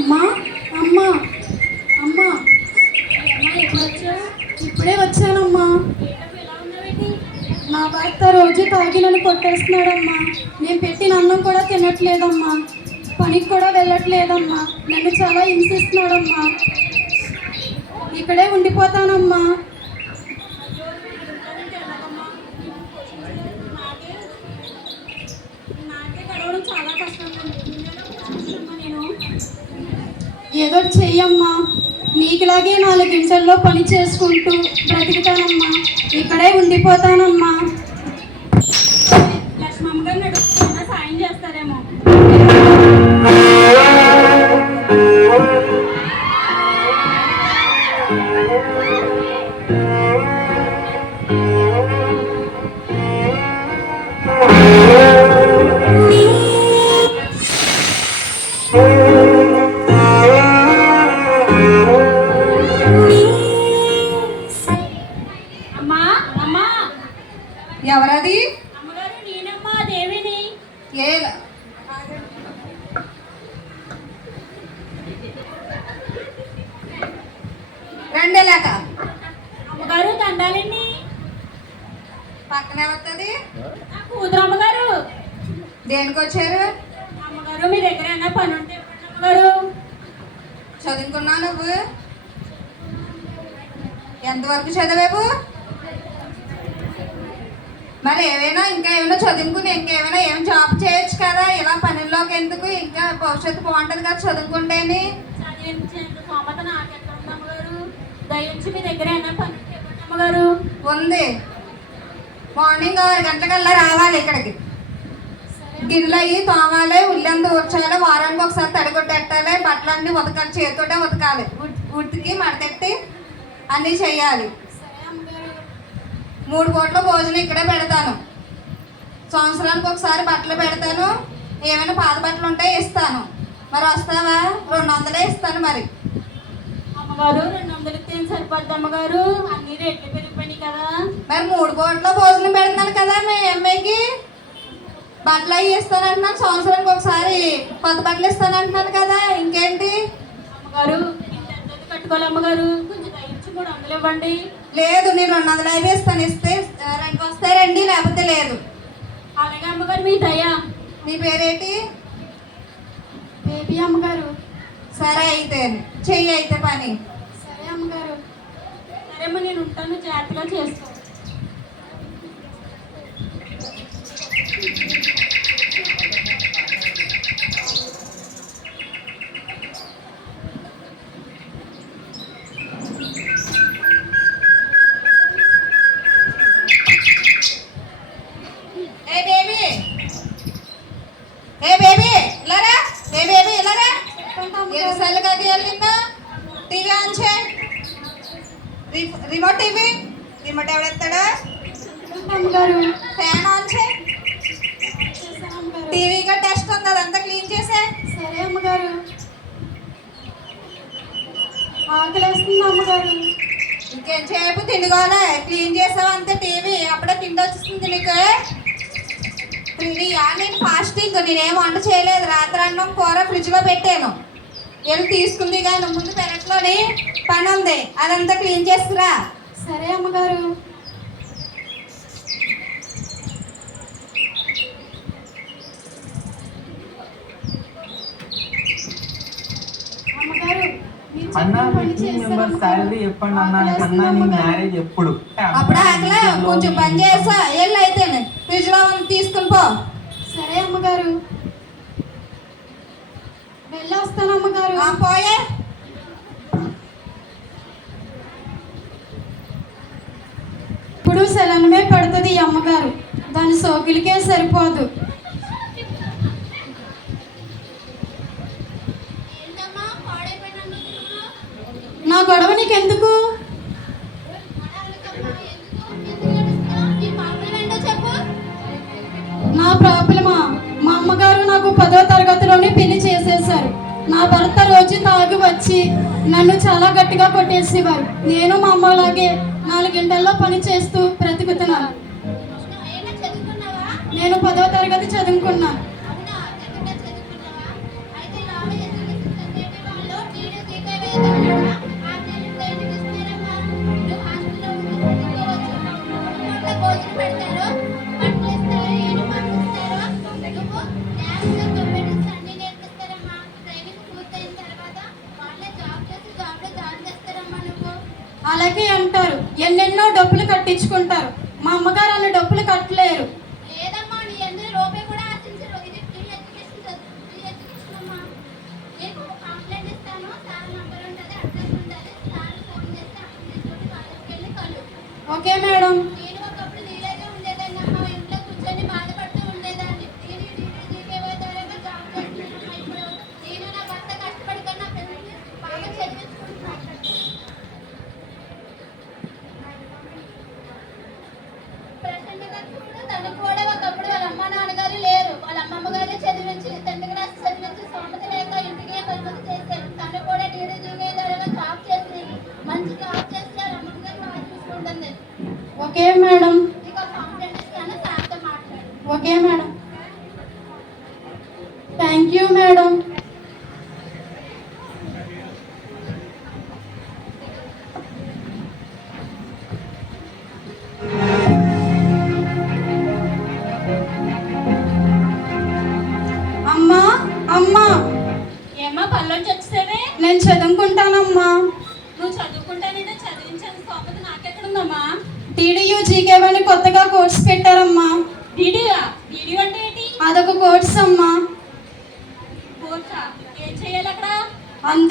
అమ్మా అమ్మా అమ్మా ఇప్పుడే వచ్చానమ్మా. నా భర్త రోజు తాగి నన్ను కొట్టేస్తున్నాడమ్మా. నేను పెట్టిన అన్నం కూడా తినట్లేదమ్మా. పనికి కూడా వెళ్ళట్లేదమ్మా. నన్ను చాలా హింసిస్తున్నాడమ్మా. ఇక్కడే ఉండిపోతానమ్మా. చాలా కష్టంగా నేను ఏదో చెయ్యమ్మా. నీకులాగే 4 గంటల్లో పని చేసుకుంటూ బ్రతుకుతానమ్మా. ఇక్కడే ఉండిపోతానమ్మా. లక్ష్మమ్మ గారిని అడుగుతున్నా, సాయం చేస్తారేమో. ఎవరది? అమ్మగారు నేనమ్మా, దేవిని. రెండేలాక అమ్మగారు దండాలండి. పక్కనే వస్తుంది నా కూతురు అమ్మగారు. దేనికి వచ్చారు? అమ్మగారు మీ దగ్గర ఏమైనా పని ఉంటే అమ్మగారు. చదువుకున్నావు నువ్వు? ఎంతవరకు చదివావు? మరి ఇంకా ఏమైనా చదువుకుని ఇంకేమైనా ఏమైనా జాబ్ చేయొచ్చు కదా. ఇలా పనుల్లోకి ఎందుకు? ఇంకా భవిష్యత్తు బాగుంటుంది కదా చదువుకుంటేని. మీ దగ్గర ఏమైనా పని అమ్మగారు? ఉంది. మార్నింగ్ 6 గంటలకల్లా రావాలి ఇక్కడికి. గిన్నెలు అయ్యి తోమాలి, ఉల్లంతా ఊడ్చాలి, వారానికి ఒకసారి తడిగొట్టెట్టాలి, బట్టలన్నీ ఉతకాలి, చేతితోటే ఉతకాలి, ఉతికి మడతెట్టి అన్నీ చెయ్యాలి. 3 పూట్ల భోజనం ఇక్కడే పెడతాను. సంవత్సరానికి ఒకసారి బట్టలు పెడతాను. ఏమైనా పాత బట్టలు ఉంటే ఇస్తాను. మరి వస్తావా? 200 ఇస్తాను. మరి అమ్మగారు 200 ఏం సరిపోద్ది అమ్మగారు? అన్ని రేట్లు పెరిగిపోయినాయి కదా. మరి 3 పూట్ల భోజనం పెడుతున్నాను కదా. మీ అమ్మాయికి బట్టలు అవి ఇస్తానంటున్నాను. సంవత్సరానికి ఒకసారి కొత్త బట్టలు ఇస్తానంటున్నాను కదా. ఇంకేంటి అమ్మగారు? కట్టుకోవాలి అమ్మగారు. కొంచెం దయించి 300 ఇవ్వండి. లేదు, నేను 250 ఇస్తాను. ఇస్తే వస్తే రండి, లేకపోతే లేదు. అలాగే అమ్మగారు, మీ దయ. మీ పేరేంటి? బేబీ అమ్మగారు. సరే అయితే చెయ్యి అయితే పని. సరే అమ్మగారు. సరేమ్మా, నేను ఉంటాను. జాగ్రత్తగా చేసుకో. టీవీ ఆన్ చేయి. రిమోట్ టీవీ రిమోట్ ఎవడెత్తాడా? ఫ్యాన్ ఆన్ చేయి. టీవీగా టెస్ట్ ఉంది, అదంతా క్లీన్ చేసే. సరే అమ్మగారు. ఆకలేస్తుంది అమ్మగారు. ఇంకేం చేయపు, తిండిగోలే. Clean చేసావంతే TV. అప్పుడే తిండి వచ్చేస్తుంది నీకు. నేను ఫాస్టింగ్, నేనేం వంట చేయలేదు. రాత్రి అన్నం కూర ఫ్రిడ్జ్లో పెట్టాను. వెళ్ళి తీసుకుంది కానీ ముందు పెరట్లోని పని ఉంది, అదంతా క్లీన్ చేస్తురా. సరే అమ్మగారు. అప్పుడు ఆకలే కొంచెం పని చేసా. వెళ్ళి అయితే ఫ్రిడ్జ్ లో తీసుకుని పో. సరే అమ్మగారు. వెళ్ళి వస్తాను అమ్మగారు. పోయే. ఇప్పుడు సెలవుమే పడుతుంది ఈ అమ్మగారు. దాని సోకిలికే సరిపోదు. నా గొడవ నీకెందుకు? నా ప్రాబ్లమా? మా అమ్మగారు నాకు 10వ తరగతిలోనే పెళ్లి చేసేశారు. నా భర్త రోజు తాగి వచ్చి నన్ను చాలా గట్టిగా కొట్టేసేవారు. నేను మా అమ్మలాగే 4 గంటల్లో పని చేస్తూ బ్రతుకుతున్నాను. నేను 10వ తరగతి చదువుకున్నాను. అలాగే అంటారు, ఎన్నెన్నో డబ్బులు కట్టించుకుంటారు. మా అమ్మగారు అన్ని డబ్బులు కట్టలేరు. లేదమ్మా, నీ అందరూ రూపాయి కూడా ఆశించరు. ఇది ఫ్రీ ఎడ్యుకేషన్, ఫ్రీ ఎడ్యుకేషన్ అమ్మా. నీకు కంప్లైంట్ ఇస్తాను, సార్ నంబర్ ఉంటుంది, అడ్రస్ ఉంటుంది. సార్ ఫోన్ చేస్తే అడ్రస్ తోటి వాళ్ళకి వెళ్ళి కలు. Okay madam. నేను ఒకప్పుడు నీలాగే ఉండేదాన్ని అమ్మా. ఇంట్లో కూర్చొని బాధపడుతూ ఉండేదాన్ని. నేను జీకేవై ద్వారా జాబ్ చేస్తున్నానమ్మా. ఇప్పుడు నేను నా భర్త కష్టపడి నా పిల్లల్ని బాగా చదివించుకుంటున్నాను. ప్రసన్నగా చూడు, తనకు కూడా ఒకప్పుడు వాళ్ళ అమ్మ నాన్నగారు లేరు. వాళ్ళ అమ్మమ్మ గారే చదివించి, తండ్రి క్లాస్ చదివించి, స్తోమత లేక ఇంటికి పరిమితి చేశారు. తను కూడా డీడీజీకే ద్వారా జాబ్ చేసి మంచి జాబ్ చేసి వాళ్ళ అమ్మమ్మ గారు బాగా చూసుకుంటుంది. Okay madam. నీకు కాంప్లైంట్ ఇస్తాను, సార్తో మాట్లాడు. Okay madam. Thank you madam. అమ్మా, అమ్మా, ఏమ్మా పళ్ళొంచి వచ్చేవే? నేను చదువుకుంటానమ్మా. నువ్వు చదువుకుంటానంటే చదివించాను స్తోమత నాకెక్కడుందమ్మా? టీడీయూ జీకేవై అని కొత్తగా కోర్స్ పెట్టారమ్మా. డీడీయా? డీడీ అంటే ఏంటి? అదొక కోర్స్ అమ్మా. కోర్సా? ఏం చేయాలి అక్కడ? అందులో